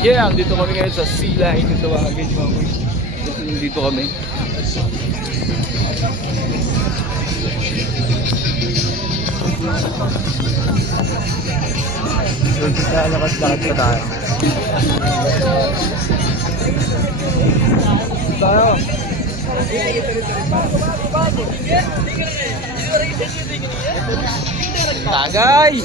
Yeah, dito kami ngayon sa Sealine Beach Doha Qatar. Dito kami. So, lakad-lakad pa tayo. Tayo. Tagay!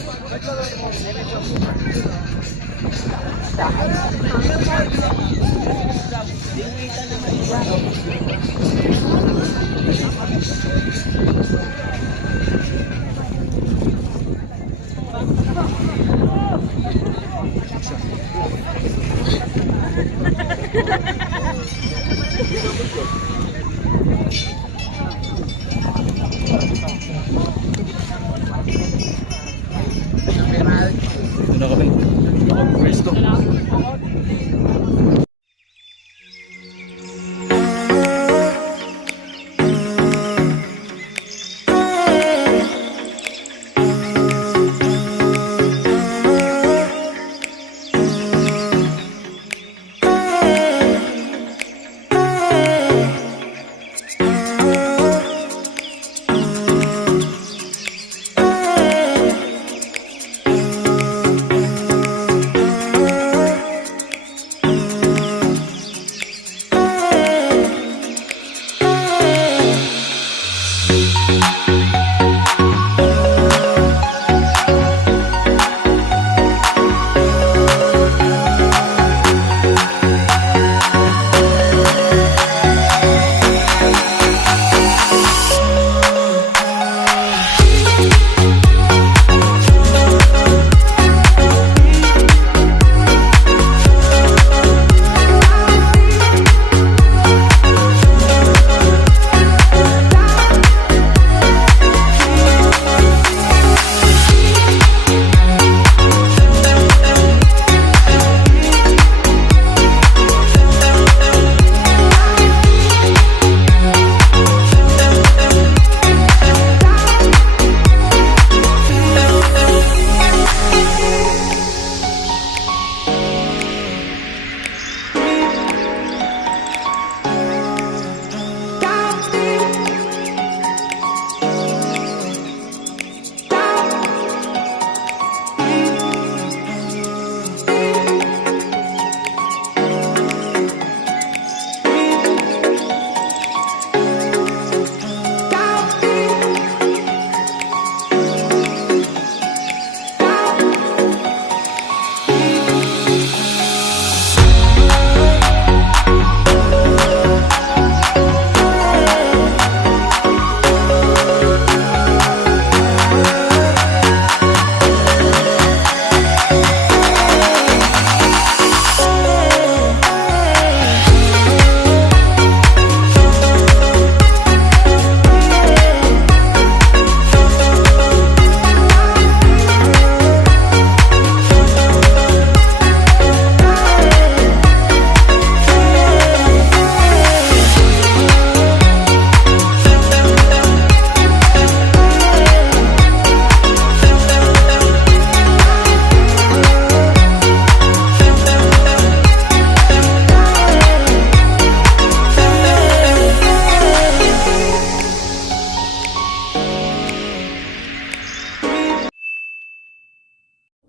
Ito na kami. Pwesto.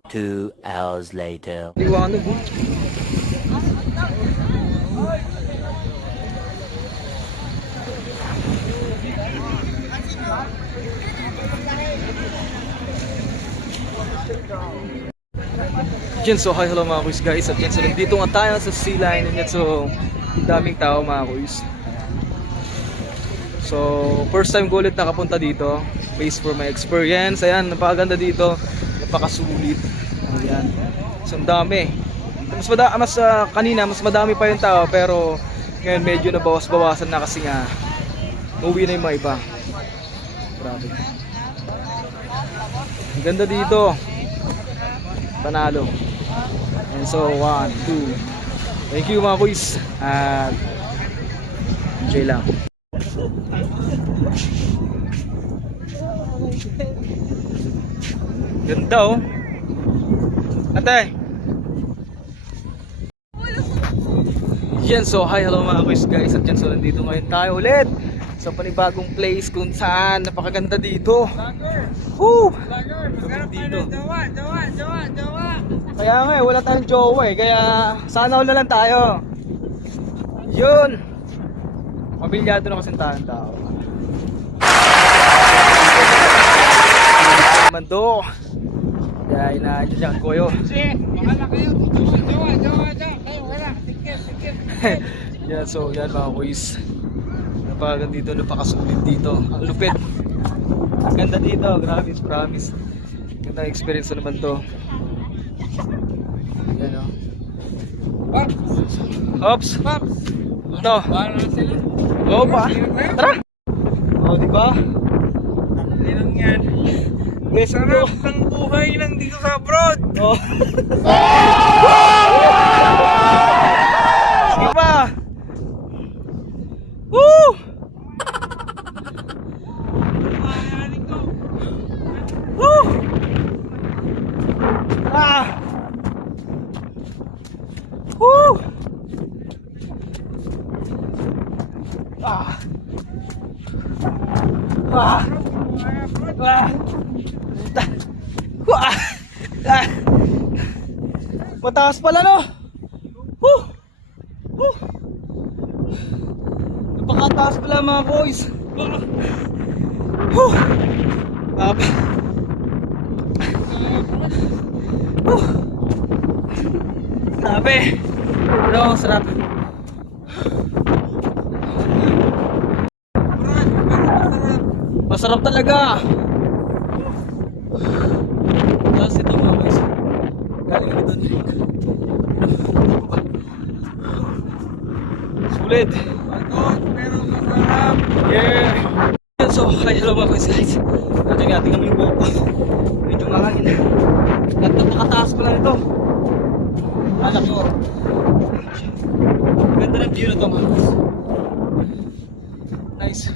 Two hours later. Liwanag mo. Yan, so hi, hello mga kuys guys. At yan, so nandito nga tayo sa Sealine. And yan, so daming tao mga kuys. So first time ko ulit nakapunta dito. Based for my experience. Ayan, napakaganda dito. Napakasulit. Ayan. So ang dami. Kanina mas madami pa yung tao, pero ngayon medyo nabawas-bawasan na kasi nga uuwi na yung mga iba. Grabe. Ang ganda dito. Panalo. And so 1, 2. Thank you mga kuys. At enjoy lang. Ganda oh. Ate. Yan, so hi, hello mga quiz guys. At yan, so nandito ngayon tayo ulit sa panibagong place kung saan napakaganda dito. Woo! Dito. Kaya nga wala tayong jowa kaya sana wala lang tayo. Yun! Mabilyado na kasi tayo tao. Mando. Kaya inaandiyan ko yun. Yan, so yan mga quiz. Napakaganda dito, napakasulit dito. Ang lupit. Ang ganda dito, grabe, promise. Ganda experience na naman to. Yan o. Hops! Ano? Oo pa? Tara! Oo, diba? Ilang yan. Let's go! Sarap ng buhay lang dito sa abroad. Oh. Sige pa! Woo! Woo! Ah! Woo! Ah! Ah! Ah! Ah! Ah! Mataas pala no? Woo! Woo! Napakataas pala mga boys. Woo! Woo! Grabe! Pero ang sarap. Masarap talaga. Tapos ito mga boys. Galing kami doon. Sulit. Pero masarap. Yeah. So, hi, hello mga boys guys. Natin nga, tingnan mo yung buhok ko. Medyo mahangin. At napakataas pala nito. Anak nyo. Ganda ng view na ito mga boys. Nice.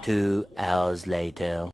Two hours later.